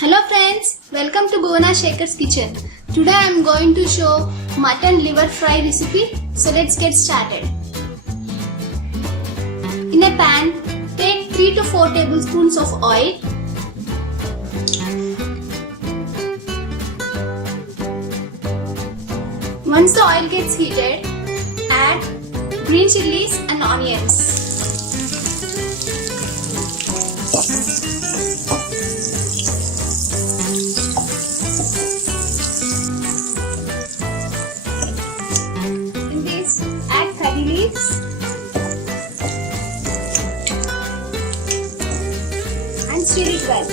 Hello friends, welcome to Bhuvana Shekhar's kitchen. Today I am going to show mutton liver fry recipe. So let's get started. In a pan, take 3 to 4 tablespoons of oil. Once the oil gets heated, add green chilies and onions. In this, add curry leaves and stir it well.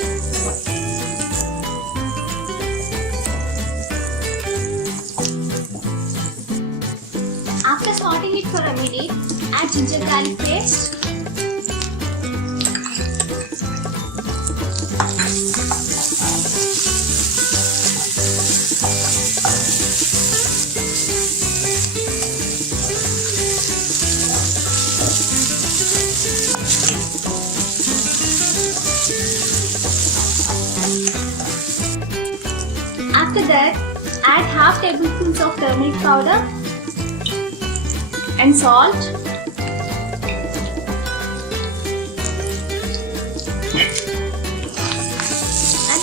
After sauteing it for a minute, add ginger garlic paste, after that, add half tablespoons of turmeric powder and salt and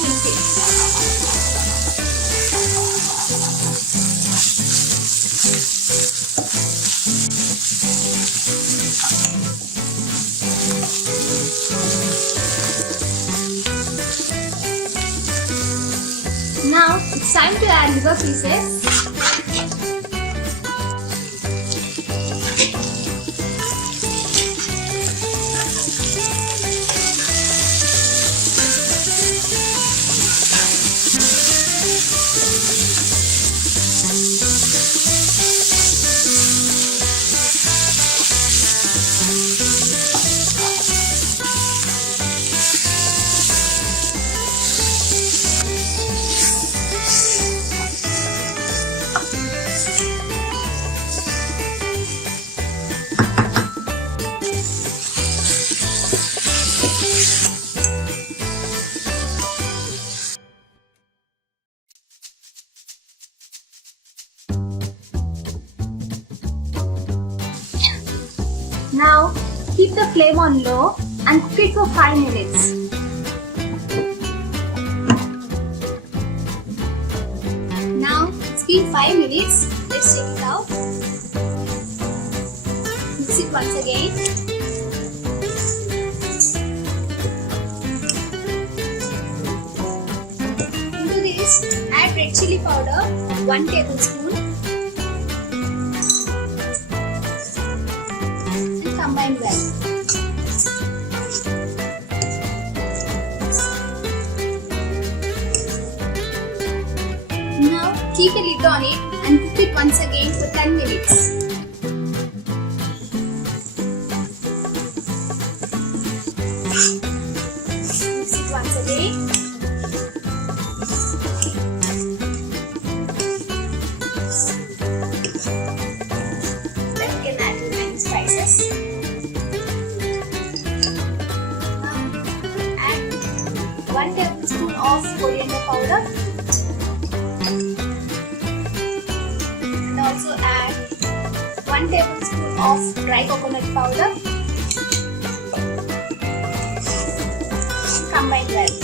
mix it. Now it's time to add liver pieces. Now keep the flame on low and cook it for 5 minutes. Now it's been 5 minutes. Let's take it out. Mix it once again. Into this, add red chili powder, 1 tablespoon. Combine well. Now keep a lid on it and cook it once again for 10 minutes. Mix it once again. Then you can add remaining spices. Add 1 tablespoon of coriander powder and also add 1 tablespoon of dry coconut powder. Combine well.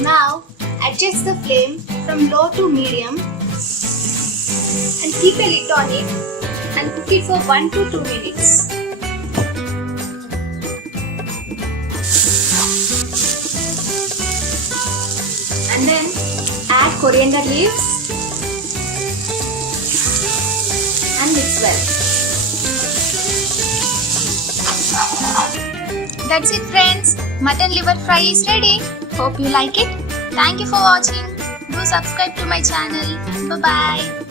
Now adjust the flame from low to medium and keep a lid on it and cook it for 1 to 2 minutes. And then add coriander leaves and mix well. That's it friends, mutton liver fry is ready. Hope you like it. Thank you for watching. Do subscribe to my channel. Bye bye.